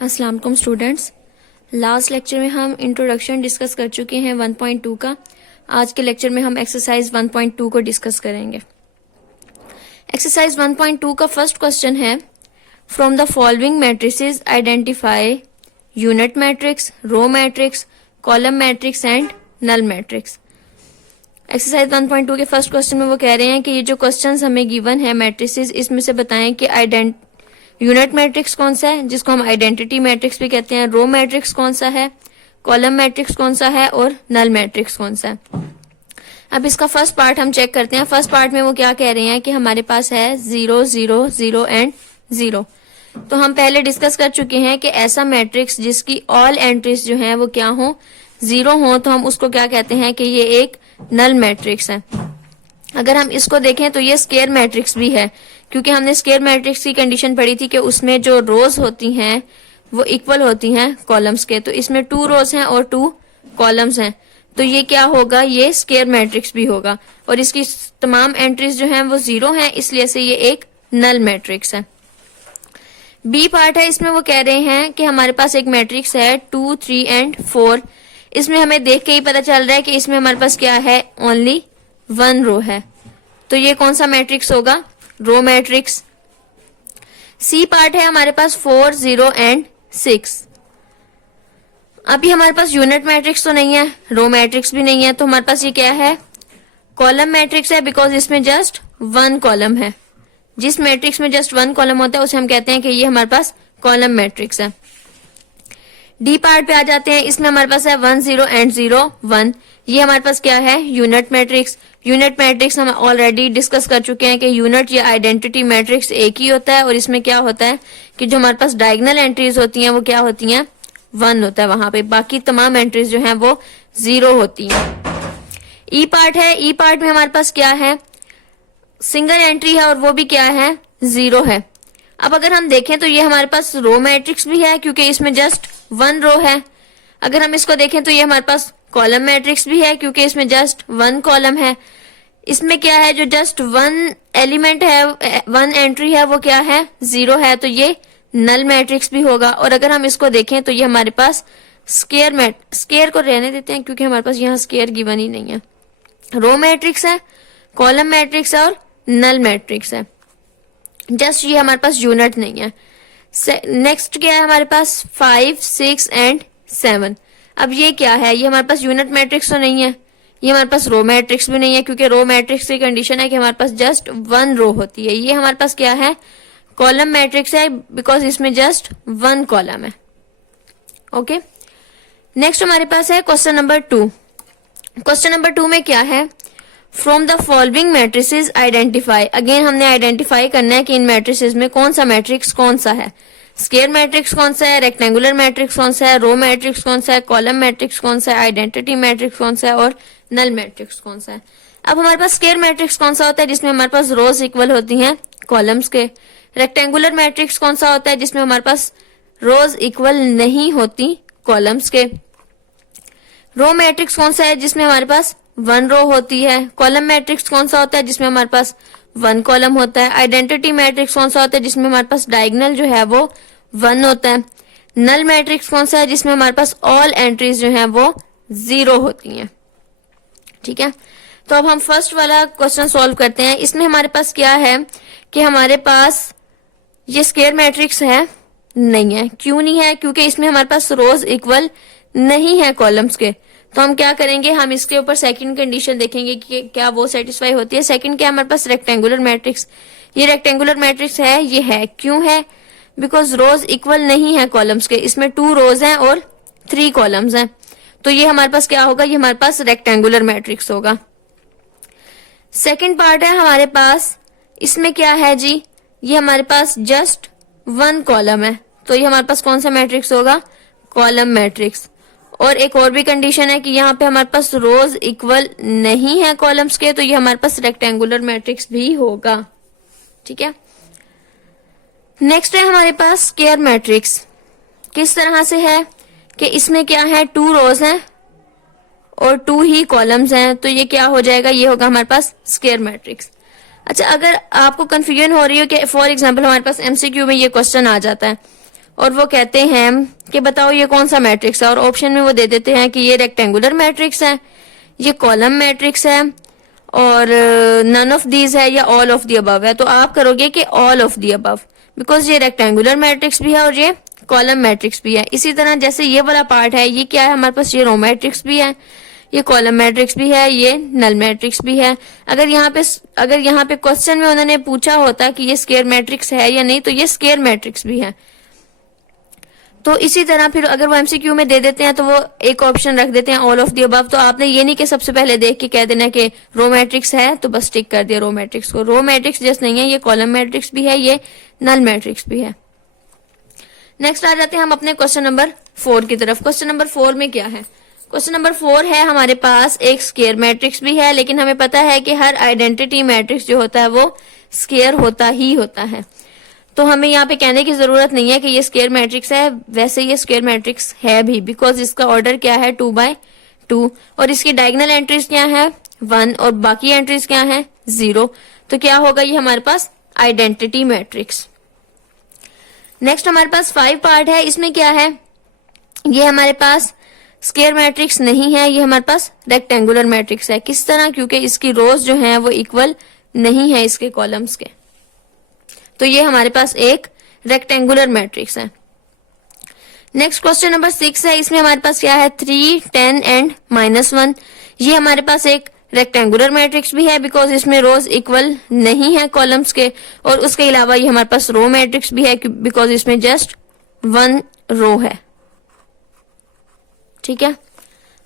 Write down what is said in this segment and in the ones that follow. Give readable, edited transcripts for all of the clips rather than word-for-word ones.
अस्सलाम वालेकुम students. Last lecture में हम इंट्रोडक्शन डिस्कस कर चुके हैं 1.2 का। आज के लेक्चर में हम एक्सरसाइज 1.2 को डिस्कस करेंगे। एक्सरसाइज 1.2 का फर्स्ट क्वेश्चन है, from the following matrices identify unit matrix, row matrix, column matrix and null matrix. Exercise 1.2 के फर्स्ट क्वेश्चन में वो कह रहे हैं कि ये जो क्वेश्चंस हमें गिवन है मैट्रिसेस, इसमें से बताएं कि यूनिट मैट्रिक्स कौन सा है जिसको हम आइडेंटिटी मैट्रिक्स भी कहते हैं, रो मैट्रिक्स कौन सा है, कॉलम मैट्रिक्स कौन सा है और नल मैट्रिक्स कौन सा है। अब इसका फर्स्ट पार्ट हम चेक करते हैं। फर्स्ट पार्ट में वो क्या कह रहे हैं कि हमारे पास है 0 0 0 एंड 0। तो हम पहले डिस्कस कर चुके हैं कि ऐसा मैट्रिक्स जिसकी ऑल एंट्रीज जो है वो क्या हो, 0 हो, तो हम उसको क्या कहते हैं कि ये एक नल मैट्रिक्स है। अगर हम इसको देखें तो ये स्क्वायर मैट्रिक्स भी है, क्योंकि हमने स्क्वायर मैट्रिक्स की कंडीशन पढ़ी थी कि उसमें जो रोज होती हैं वो इक्वल होती हैं कॉलम्स के। तो इसमें 2 रोज हैं और 2 कॉलम्स हैं, तो ये क्या होगा, ये स्क्वायर मैट्रिक्स भी होगा और इसकी तमाम एंट्रीज जो हैं वो 0 हैं, इसलिए से ये एक नल मैट्रिक्स है। बी पार्ट है, इसमें वो कह रहे हैं कि हमारे पास एक मैट्रिक्स है 2 3 एंड 4। इसमें हमें देख के ही पता चल रहा है कि इसमें हमारे पास क्या है, ओनली 1 रो है, तो ये कौन सा मैट्रिक्स होगा, रो मैट्रिक्स। सी पार्ट है हमारे पास 4 0 एंड 6। अभी हमारे पास यूनिट मैट्रिक्स तो नहीं है, रो मैट्रिक्स भी नहीं है, तो हमारे पास ये क्या है, कॉलम मैट्रिक्स है, बिकॉज इसमें जस्ट 1 कॉलम है। जिस मैट्रिक्स में जस्ट 1 कॉलम होता है उसे हम कहते हैं कि ये हमारे पास कॉलम मैट्रिक्स है। डी पार्ट पे आ जाते हैं, इसमें हमारे पास है 1 0 एंड 0 1। ये हमारे पास क्या है, यूनिट मैट्रिक्स। यूनिट मैट्रिक्स हम ऑलरेडी डिस्कस कर चुके हैं कि यूनिट या आइडेंटिटी मैट्रिक्स एक ही होता है और इसमें क्या होता है कि जो हमारे पास डायगोनल एंट्रीज होती हैं वो क्या होती हैं, 1 होता है वहां पे, बाकी तमाम एंट्रीज जो हैं वो 0 होती हैं। ई पार्ट है, ई पार्ट में हमारे पास क्या है, सिंगल एंट्री है और वो भी क्या है, 0 है। अब अगर हम देखें तो ये हमारे पास रो मैट्रिक्स भी है, क्योंकि इसमें जस्ट 1 रो है। अगर हम इसको देखें तो ये हमारे पास कॉलम मैट्रिक्स भी है, क्योंकि इसमें जस्ट 1 कॉलम है। इसमें क्या है, जो जस्ट 1 एलिमेंट है, 1 एंट्री है, वो क्या है, 0 है, तो ये नल मैट्रिक्स भी होगा। और अगर हम इसको देखें तो ये हमारे पास स्क्वायर को रहने देते हैं, क्योंकि हमारे पास यहाँ स्क्वायर गिवन ही नहीं है। रो मैट्रिक्स है, कॉलम मैट्रिक्स है और नल मैट्रिक्स है, जस्ट ये हमारे पास यूनिट नहीं है। नेक्स्ट क्या है हमारे पास, 5 6 एंड 7। अब ये क्या है, ये हमारे पास यूनिट मैट्रिक्स तो नहीं है, ये हमारे पास रो मैट्रिक्स भी नहीं है, क्योंकि रो मैट्रिक्स की कंडीशन है कि हमारे पास जस्ट 1 रो होती है। ये हमारे पास क्या है, कॉलम मैट्रिक्स है, बिकॉज इसमें जस्ट 1 कॉलम है। ओके, नेक्स्ट हमारे पास है क्वेश्चन नंबर 2। क्वेश्चन नंबर 2 में क्या है, from the following matrices identify. Again हमने आइडेंटिफाई करना है कि इन मैट्रिसेस में कौन सा मैट्रिक्स कौन सा है, स्क्वायर मैट्रिक्स कौन सा है, रेक्टेंगुलर मैट्रिक्स कौन सा है, रो मैट्रिक्स कौन सा है, कॉलम मैट्रिक्स कौन सा है, आइडेंटिटी मैट्रिक्स कौन सा है और नल मैट्रिक्स कौन सा है। अब हमारे पास स्क्वायर मैट्रिक्स कौन सा होता है, जिसमें हमारे पास रोज इक्वल होती हैं कॉलम्स के। रेक्टेंगुलर मैट्रिक्स कौन सा होता है, जिसमें हमारे पास रोज इक्वल नहीं होती कॉलम्स के। रो मैट्रिक्स कौन सा है, जिसमें हमारे पास 1 रो होती है। कॉलम मैट्रिक्स कौन सा होता है, जिसमें हमारे पास 1 कॉलम होता है। आइडेंटिटी मैट्रिक्स कौन सा होता है, जिसमें हमारे पास डायगोनल जो है वो 1 होता है। नल मैट्रिक्स कौन सा है, जिसमें हमारे पास ऑल एंट्रीज जो है वो 0 होती हैं। ठीक है, तो अब हम फर्स्ट वाला क्वेश्चन सॉल्व करते हैं। इसमें हमारे पास क्या है कि हमारे पास ये स्क्वायर मैट्रिक्स है, नहीं है। क्यों नहीं है, क्योंकि इसमें हमारे पास रोज इक्वल नहीं है कॉलम्स के। तो हम क्या करेंगे, हम इसके ऊपर सेकंड कंडीशन देखेंगे कि क्या वो सेटिस्फाई होती है। सेकंड क्या, हमारे पास रेक्टेंगुलर मैट्रिक्स, ये रेक्टेंगुलर मैट्रिक्स है, ये है। क्यों है, बिकॉज रोज इक्वल नहीं है कॉलम्स के। इसमें 2 रोज हैं और 3 कॉलम्स हैं, तो ये हमारे पास क्या होगा, ये हमारे पास रेक्टेंगुलर मैट्रिक्स होगा। सेकंड पार्ट है हमारे पास, इसमें क्या है जी, ये हमारे पास जस्ट 1 कॉलम है, तो ये हमारे पास कौन सा मैट्रिक्स होगा, कॉलम मैट्रिक्स। और एक और भी कंडीशन है कि यहाँ पे हमारे पास रोज इक्वल नहीं है कॉलम्स के, तो ये हमारे पास रेक्टेंगुलर मैट्रिक्स भी होगा। ठीक है, नेक्स्ट है हमारे पास स्क्वायर मैट्रिक्स। किस तरह से है कि इसमें क्या है, 2 रोज हैं और 2 ही कॉलम्स हैं, तो ये क्या हो जाएगा, ये होगा हमारे पास स्क्वायर मैट्रिक्स। अच्छा, अगर आपको कंफ्यूजन हो रही हो कि फॉर एग्जांपल हमारे पास एमसीक्यू में ये क्वेश्चन आ जाता है और वो कहते हैं कि बताओ ये कौन सा मैट्रिक्स है, और ऑप्शन में वो दे देते हैं कि ये रेक्टेंगुलर मैट्रिक्स है, ये कॉलम मैट्रिक्स है, और नन ऑफ दीज है, या ऑल ऑफ दी अबव है। तो आप करोगे कि all of the above, because ये रेक्टेंगुलर मैट्रिक्स भी है और ये कॉलम मैट्रिक्स भी है। इसी तरह जैसे ये वाला पार्ट है, ये क्या है हमारे पास, ये रो मैट्रिक्स भी है, ये कॉलम मैट्रिक्स भी है, ये नल मैट्रिक्स भी है। अगर यहाँ पे क्वेश्चन में उन्होंने पूछा होता कि ये स्क्वायर मैट्रिक्स है या नहीं, तो ये स्क्वायर मैट्रिक्स भी है। तो इसी तरह फिर अगर वो एमसीक्यू में दे देते हैं तो वो एक ऑप्शन रख देते हैं ऑल ऑफ दी अबव। तो आपने ये नहीं कि सबसे पहले देख के कह देना कि रो मैट्रिक्स है तो बस टिक कर दिया रो मैट्रिक्स को। रो मैट्रिक्स जैसे नहीं है, ये कॉलम मैट्रिक्स भी है, ये नल मैट्रिक्स भी है। नेक्स्ट आ जाते हैं हम अपने क्वेश्चन नंबर 4 की तरफ। क्वेश्चन नंबर 4 में क्या है? क्वेश्चन नंबर 4 है हमारे पास एक स्क्वायर मैट्रिक्स भी है, लेकिन हमें पता है कि हर आइडेंटिटी मैट्रिक्स जो होता है वो स्क्वायर होता ही होता है। तो हमें यहाँ पे कहने की जरूरत नहीं है कि ये स्क्वायर मैट्रिक्स है, वैसे ये स्क्वायर मैट्रिक्स है भी, बिकॉज इसका ऑर्डर क्या है 2/2, और इसकी डायगोनल एंट्रीज क्या है 1, और बाकी एंट्रीज क्या है 0। तो क्या होगा ये हमारे पास आइडेंटिटी मैट्रिक्स। नेक्स्ट हमारे पास 5 पार्ट है, इसमें क्या है, ये हमारे पास स्क्वायर मैट्रिक्स नहीं है, ये हमारे पास रेक्टेंगुलर मैट्रिक्स है। किस तरह? क्योंकि इसकी रोज जो है वो इक्वल नहीं है इसके कॉलम्स के, तो ये हमारे पास एक रेक्टेंगुलर मैट्रिक्स है। नेक्स्ट क्वेश्चन नंबर 6 है, इसमें हमारे पास क्या है 3, 10 एंड -1। ये हमारे पास एक रेक्टेंगुलर मैट्रिक्स भी है, बिकॉज इसमें रोज इक्वल नहीं है कॉलम्स के, और उसके अलावा ये हमारे पास रो मैट्रिक्स भी है, बिकॉज इसमें जस्ट 1 रो है। ठीक है,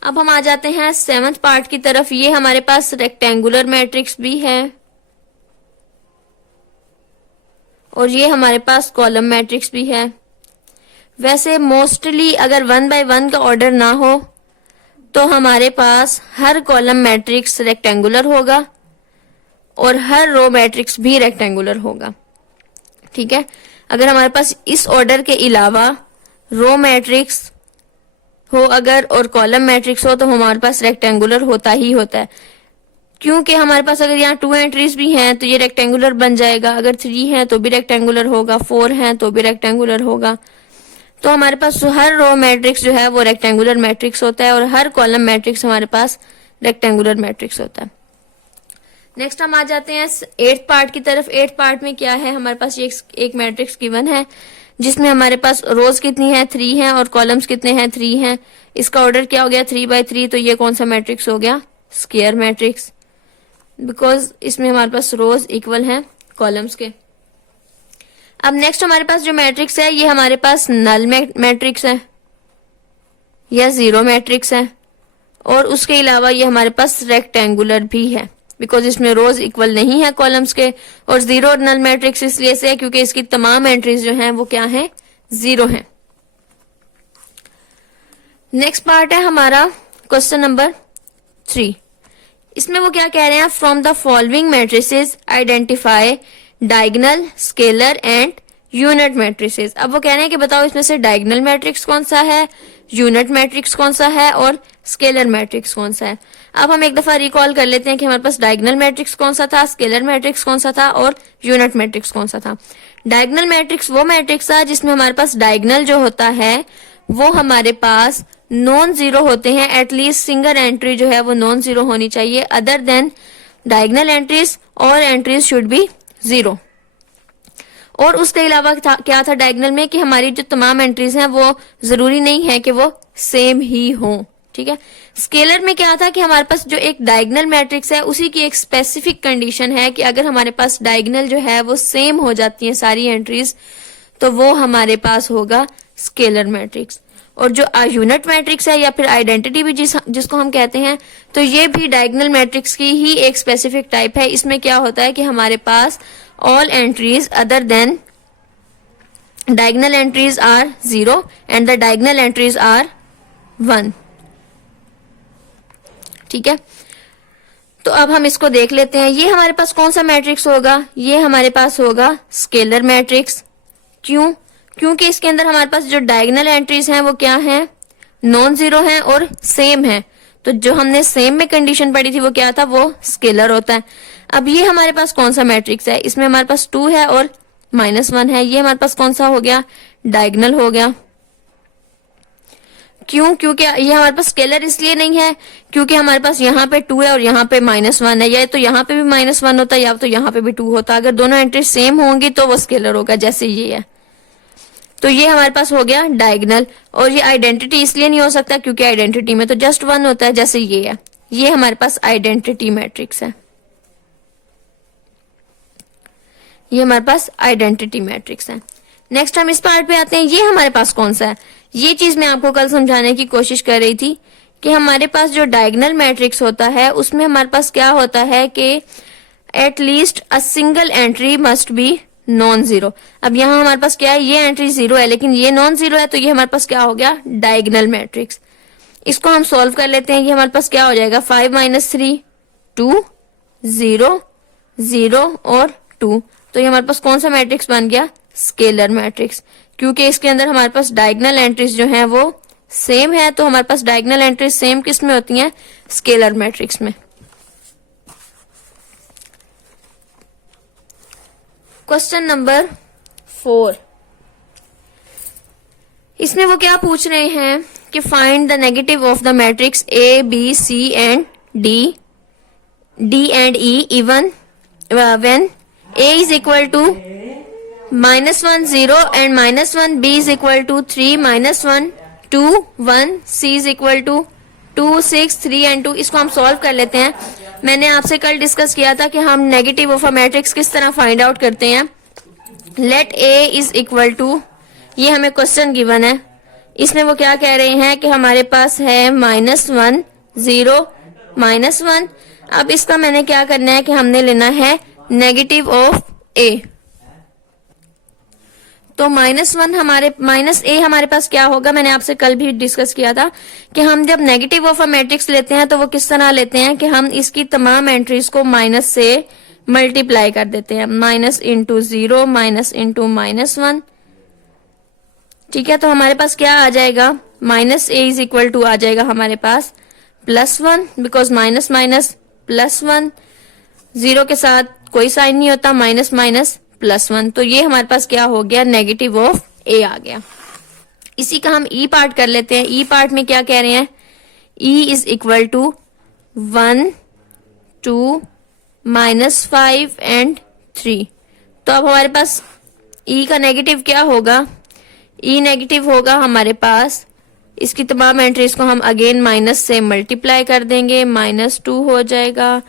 अब हम आ जाते हैं 7th पार्ट की तरफ। ये हमारे पास रेक्टेंगुलर मैट्रिक्स भी है, और ये हमारे पास कॉलम मैट्रिक्स भी है। वैसे मोस्टली अगर 1/1 का ऑर्डर ना हो तो हमारे पास हर कॉलम मैट्रिक्स रेक्टेंगुलर होगा और हर रो मैट्रिक्स भी रेक्टेंगुलर होगा। ठीक है, अगर हमारे पास इस ऑर्डर के अलावा रो मैट्रिक्स हो अगर और कॉलम मैट्रिक्स हो तो हमारे पास रेक्टेंगुलर होता ही होता है, क्योंकि हमारे पास अगर यहाँ 2 एंट्रीज भी हैं तो ये रेक्टेंगुलर बन जाएगा, अगर 3 है तो भी रेक्टेंगुलर होगा, 4 है तो भी रेक्टेंगुलर होगा। तो हमारे पास हर रो मैट्रिक्स जो है वो रेक्टेंगुलर मैट्रिक्स होता है और हर कॉलम मैट्रिक्स हमारे पास रेक्टेंगुलर मैट्रिक्स होता है। नेक्स्ट हम आ जाते हैं 8th पार्ट की तरफ। 8th पार्ट में क्या है, हमारे पास ये एक मैट्रिक्स गिवन है जिसमें हमारे पास रोज कितनी है 3 है और कॉलम्स कितने हैं 3 हैं। इसका ऑर्डर क्या हो गया 3/3, तो ये कौन सा मैट्रिक्स हो गया स्क्वायर मैट्रिक्स, बिकॉज इसमें हमारे पास रोज इक्वल हैं कॉलम्स के। अब नेक्स्ट हमारे पास जो मैट्रिक्स है ये हमारे पास नल मैट्रिक्स है या जीरो मैट्रिक्स है, और उसके अलावा ये हमारे पास रेक्टेंगुलर भी है, बिकॉज इसमें रोज इक्वल नहीं है कॉलम्स के। और जीरो और नल मैट्रिक्स इसलिए से है क्योंकि इसकी तमाम एंट्रीज जो हैं वो क्या हैं 0 हैं। नेक्स्ट पार्ट है हमारा क्वेश्चन नंबर 3। इसमें वो क्या कह रहे हैं, from the following matrices identify diagonal, scalar and unit matrices. अब वो कह रहे हैं कि बताओ इसमें से डायगोनल मैट्रिक्स कौन सा है, यूनिट मैट्रिक्स कौन सा है और स्केलर मैट्रिक्स कौन सा है। अब हम एक दफा रिकॉल कर लेते हैं कि हमारे पास डायगोनल मैट्रिक्स कौन सा था, स्केलर मैट्रिक्स कौन सा था और यूनिट मैट्रिक्स कौन सा था। डायगोनल मैट्रिक्स वो मैट्रिक्स था जिसमें हमारे पास डायगोनल जो होता है वो हमारे पास नॉन जीरो होते हैं, एटलीस्ट सिंगल एंट्री जो है वो नॉन जीरो होनी चाहिए, अदर देन डायगोनल एंट्रीज और एंट्रीज शुड बी 0। और उसके अलावा क्या था डायगोनल में कि हमारी जो तमाम एंट्रीज हैं वो जरूरी नहीं है कि वो सेम ही हो। ठीक है, स्केलर में क्या था कि हमारे पास जो एक डायगोनल मैट्रिक्स है उसी की एक स्पेसिफिक कंडीशन है कि अगर हमारे पास डायगोनल जो है वो सेम हो जाती है सारी एंट्रीज तो वो हमारे पास होगा स्केलर मैट्रिक्स। और जो यूनिट मैट्रिक्स है या फिर आइडेंटिटी भी जिसको हम कहते हैं, तो ये भी डायगोनल मैट्रिक्स की ही एक स्पेसिफिक टाइप है। इसमें क्या होता है कि हमारे पास all entries other than diagonal entries are 0 and the diagonal entries are 1। ठीक है, तो अब हम इसको देख लेते हैं। ये हमारे पास कौन सा मैट्रिक्स होगा, ये हमारे पास होगा स्केलर मैट्रिक्स। क्यों? क्योंकि इसके अंदर हमारे पास जो डायगोनल एंट्रीज हैं वो क्या हैं नॉन जीरो हैं और सेम है। तो जो हमने सेम में कंडीशन पढ़ी थी वो क्या था, वो स्केलर होता है। अब ये हमारे पास कौन सा मैट्रिक्स है, इसमें हमारे पास 2 है और -1 है, ये हमारे पास कौन सा हो गया, डायगोनल हो गया। क्यों, क्योंकि ये हमारे पास स्केलर इसलिए नहीं है क्योंकि हमारे पास यहाँ पे 2 है और यहाँ पे -1 है, या तो यहाँ पे भी -1 होता या तो यहाँ पे भी 2 होता। अगर दोनों एंट्री सेम होंगी तो वो स्केलर होगा, जैसे ये है। तो ये हमारे पास हो गया डायगोनल। और ये आइडेंटिटी इसलिए नहीं हो सकता क्योंकि आइडेंटिटी में तो जस्ट 1 होता है, जैसे ये है। ये हमारे पास आइडेंटिटी मैट्रिक्स है, ये हमारे पास आइडेंटिटी मैट्रिक्स है। नेक्स्ट हम इस पार्ट पे आते हैं। ये हमारे पास कौन सा है, ये चीज मैं आपको कल समझाने की कोशिश कर रही थी कि हमारे पास जो डायगोनल मैट्रिक्स होता है उसमें हमारे पास क्या होता है कि at least a single entry must be non zero. अब यहाँ हमारे पास क्या है, ये एंट्री 0 है लेकिन ये नॉन जीरो है, तो ये हमारे पास क्या हो गया, डायगोनल मैट्रिक्स। इसको हम सॉल्व कर लेते हैं। ये हमारे पास क्या हो जाएगा, 5 - 3 2 0 0 और 2। तो ये हमारे पास कौन सा मैट्रिक्स बन गया, स्केलर मैट्रिक्स, क्योंकि इसके अंदर हमारे पास डायगोनल एंट्रीज जो हैं वो सेम है। तो हमारे पास डायगोनल एंट्रीज सेम किस में होती हैं, स्केलर मैट्रिक्स में। क्वेश्चन नंबर 4, इसमें वो क्या पूछ रहे हैं कि find the negative of the matrix A B C and D and E even when A is equal to -1 0 and -1, B is equal to 3 -1 2 1, C is equal to 2 6 3 and 2। इसको हम solve कर लेते हैं। मैंने आपसे कल डिस्कस किया था कि हम नेगेटिव ऑफ अ मैट्रिक्स किस तरह फाइंड आउट करते हैं। Let A is equal to, ये हमें क्वेश्चन गिवन है, इसमें वो क्या कह रहे हैं कि हमारे पास है -1 0 -1। अब इसका मैंने क्या करना है कि हमने लेना है नेगेटिव ऑफ A। तो -1 हमारे -A हमारे पास क्या होगा, मैंने आपसे कल भी डिस्कस किया था कि हम जब नेगेटिव ऑफ अ मैट्रिक्स लेते हैं तो वो किस तरह लेते हैं कि हम इसकी तमाम एंट्रीज को माइनस से मल्टीप्लाई कर देते हैं, -0 -1। ठीक है, तो हमारे पास क्या आ जाएगा, -A इज इक्वल टू आ जाएगा हमारे पास +1, बिकॉज -1 0 के साथ कोई साइन नहीं होता, -1। तो ये हमारे पास क्या हो गया, नेगेटिव ऑफ A आ गया। इसी का हम E पार्ट कर लेते हैं। E पार्ट में क्या कह रहे हैं, E is equal to 1 2 -5 and 3। तो अब हमारे पास E का नेगेटिव क्या होगा, E नेगेटिव होगा हमारे पास, इसकी तमाम एंट्रीज को हम अगेन माइनस से मल्टीप्लाई कर देंगे, -2 हो जाएगा,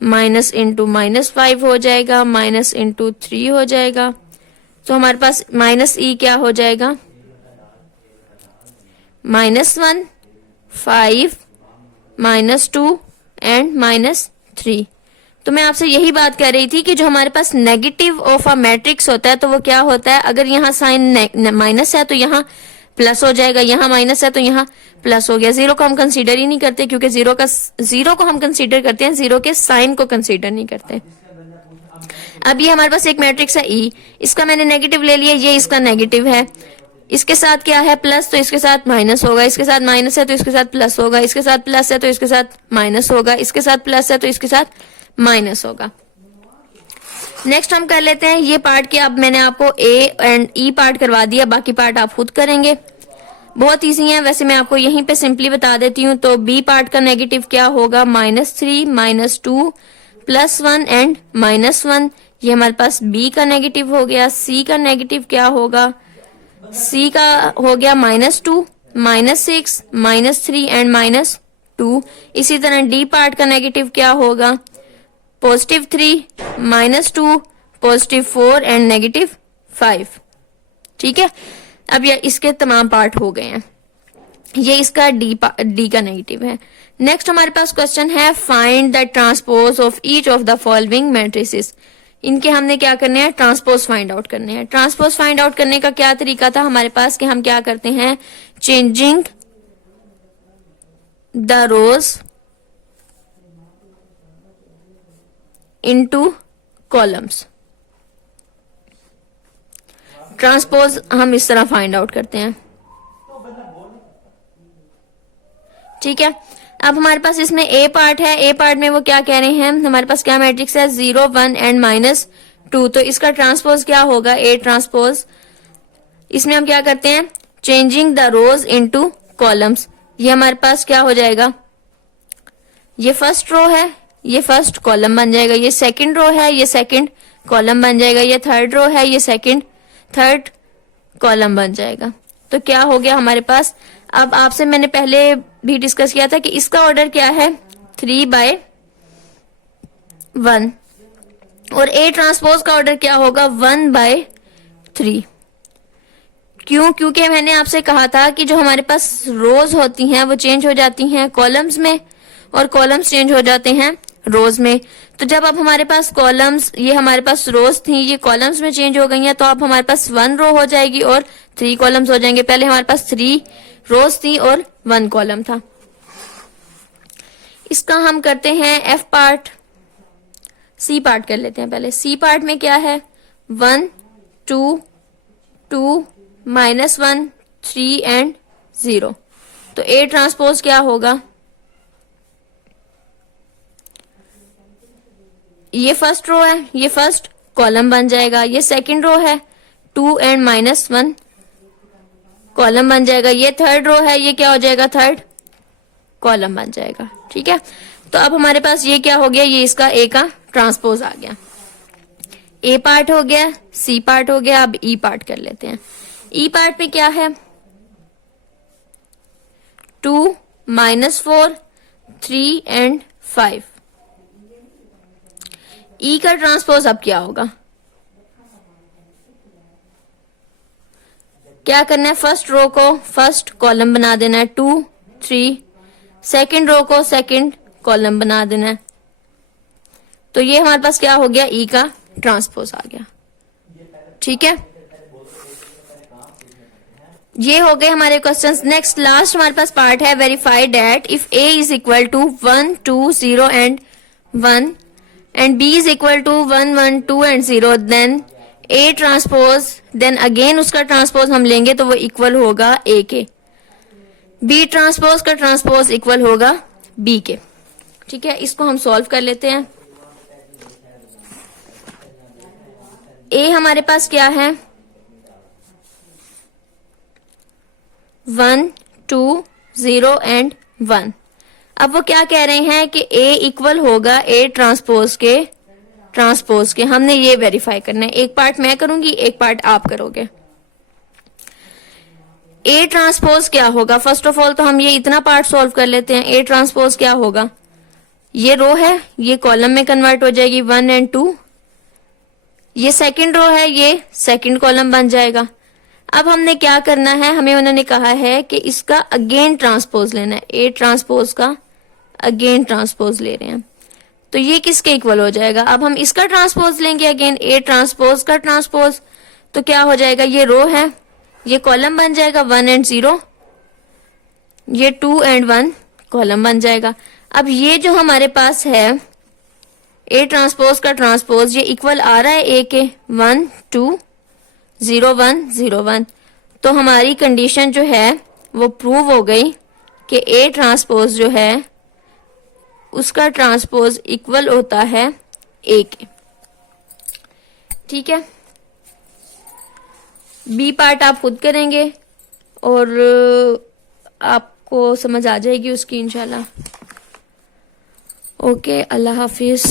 -5 हो जाएगा, -3 हो जाएगा। तो हमारे पास -E क्या हो जाएगा, -1 5 -2 एंड -3। तो मैं आपसे यही बात कर रही थी कि जो हमारे पास नेगेटिव ऑफ अ मैट्रिक्स होता है तो वो क्या होता है, अगर यहाँ साइन माइनस है तो यहाँ प्लस हो जाएगा, यहाँ माइनस है तो यहाँ प्लस हो गया। 0 को हम कंसीडर ही नहीं करते क्योंकि 0 को हम कंसीडर करते हैं, 0 के साइन को कंसीडर नहीं करते। अब ये हमारे पास एक मैट्रिक्स है E, इसका मैंने नेगेटिव ले लिया, ये इसका नेगेटिव है, इसके साथ क्या है प्लस, तो इसके साथ माइनस होगा, इसके साथ माइनस है तो इसके साथ प्लस होगा, इसके साथ प्लस है तो इसके साथ माइनस होगा, इसके साथ प्लस है तो इसके साथ माइनस होगा। नेक्स्ट हम कर लेते हैं ये पार्ट के, अब मैंने आपको A एंड E पार्ट करवा दिया, बाकी पार्ट आप खुद करेंगे, बहुत इजी है। वैसे मैं आपको यहीं पे सिंपली बता देती हूँ। तो B पार्ट का नेगेटिव क्या होगा, -3 -2 +1 एंड -1। ये हमारे पास B का नेगेटिव हो गया। C का नेगेटिव क्या होगा, C का हो गया -2 -6 -3 एंड -2। इसी तरह D पार्ट का नेगेटिव क्या होगा, +3 -2 +4 एंड -5। ठीक है, अब ये इसके तमाम पार्ट हो गए हैं। ये इसका D का नेगेटिव है। नेक्स्ट हमारे पास क्वेश्चन है, find the transpose of each of the following matrices. इनके हमने क्या करने हैं, ट्रांसपोज फाइंड आउट करने हैं। ट्रांसपोज फाइंड आउट करने का क्या तरीका था हमारे पास कि हम क्या करते हैं, changing the rose into columns. Transpose हम इस तरह फाइंड आउट करते हैं। ठीक है, अब हमारे पास इसमें A पार्ट है। A पार्ट में वो क्या कह रहे हैं, हमारे पास क्या मैट्रिक्स है, 0 1 एंड 2, तो इसका ट्रांसपोज क्या होगा, ए ट्रांसपोज। इसमें हम क्या करते हैं, changing the rose into columns. ये हमारे पास क्या हो जाएगा, ये फर्स्ट रो है, ये फर्स्ट कॉलम बन जाएगा, ये सेकंड रो है, ये सेकंड कॉलम बन जाएगा, ये थर्ड रो है, ये सेकंड थर्ड कॉलम बन जाएगा। तो क्या हो गया हमारे पास, अब आपसे मैंने पहले भी डिस्कस किया था कि इसका ऑर्डर क्या है, 3/1, और ए ट्रांसपोज का ऑर्डर क्या होगा, 1/3। क्यों, क्योंकि मैंने आपसे कहा था कि जो हमारे पास रोज होती हैं वो चेंज हो जाती हैं कॉलम्स में, और कॉलम्स चेंज हो जाते हैं रोज में। तो जब अब हमारे पास कॉलम्स, ये हमारे पास रोज थी, ये कॉलम्स में चेंज हो गई हैं, तो अब हमारे पास 1 रो हो जाएगी और 3 कॉलम्स हो जाएंगे। पहले हमारे पास 3 रोज थी और 1 कॉलम था। इसका हम करते हैं एफ पार्ट, सी पार्ट कर लेते हैं पहले। सी पार्ट में क्या है, 1 2 2 -1 3 एंड 0। तो ए ट्रांसपोज क्या होगा, ये फर्स्ट रो है, ये फर्स्ट कॉलम बन जाएगा, ये सेकंड रो है, 2 एंड -1 कॉलम बन जाएगा, ये थर्ड रो है, ये क्या हो जाएगा, थर्ड कॉलम बन जाएगा। ठीक है, तो अब हमारे पास ये क्या हो गया, ये इसका ए का ट्रांसपोज आ गया। ए पार्ट हो गया, सी पार्ट हो गया, अब ई पार्ट कर लेते हैं। ई पार्ट में क्या है, 2 -4 3 एंड 5। ई का ट्रांसपोज अब क्या होगा, क्या करना है, फर्स्ट रो को फर्स्ट कॉलम बना देना है, 2 3, सेकंड रो को सेकंड कॉलम बना देना है। तो ये हमारे पास क्या हो गया, ई का ट्रांसपोज आ गया। ठीक है, ये हो गए हमारे क्वेश्चंस। नेक्स्ट लास्ट हमारे पास पार्ट है, verify that if A is equal to 1 2 0 and 1 and b is equal to 1 1 2 and 0, then a transpose, then again उसका ट्रांसपोज हम लेंगे तो वो इक्वल होगा a के, b ट्रांसपोज का ट्रांसपोज इक्वल होगा b के। ठीक है, इसको हम सॉल्व कर लेते हैं। a हमारे पास क्या है, 1 2 0 एंड 1। अब वो क्या कह रहे हैं कि A इक्वल होगा A ट्रांसपोज के, हमने ये वेरीफाई करना है। एक पार्ट मैं करूंगी, एक पार्ट आप करोगे। A ट्रांसपोज क्या होगा, फर्स्ट ऑफ ऑल तो हम ये इतना पार्ट सॉल्व कर लेते हैं। A ट्रांसपोज क्या होगा, ये रो है, ये कॉलम में कन्वर्ट हो जाएगी 1 एंड 2, ये सेकंड रो है, ये सेकंड कॉलम बन जाएगा। अब हमने क्या करना है, हमें उन्होंने कहा है कि इसका अगेन ट्रांसपोज लेना है, ए ट्रांसपोज का अगेन ट्रांसपोज ले रहे हैं। तो ये किसके इक्वल हो जाएगा, अब हम इसका ट्रांसपोज लेंगे अगेन, ए ट्रांसपोज का ट्रांसपोज। तो क्या हो जाएगा, ये रो है, ये कॉलम बन जाएगा 1 एंड 0, ये 2 एंड 1 कॉलम बन जाएगा। अब ये जो हमारे पास है ए ट्रांसपोज का ट्रांसपोज, ये इक्वल आ रहा है ए के, 1 2 0 1 0 1। तो हमारी कंडीशन जो है वो प्रूव हो गई कि ए ट्रांसपोज जो है उसका ट्रांसपोज इक्वल होता है ए के। ठीक है, बी पार्ट आप खुद करेंगे और आपको समझ आ जाएगी उसकी इंशाल्लाह। ओके, अल्लाह हाफिज।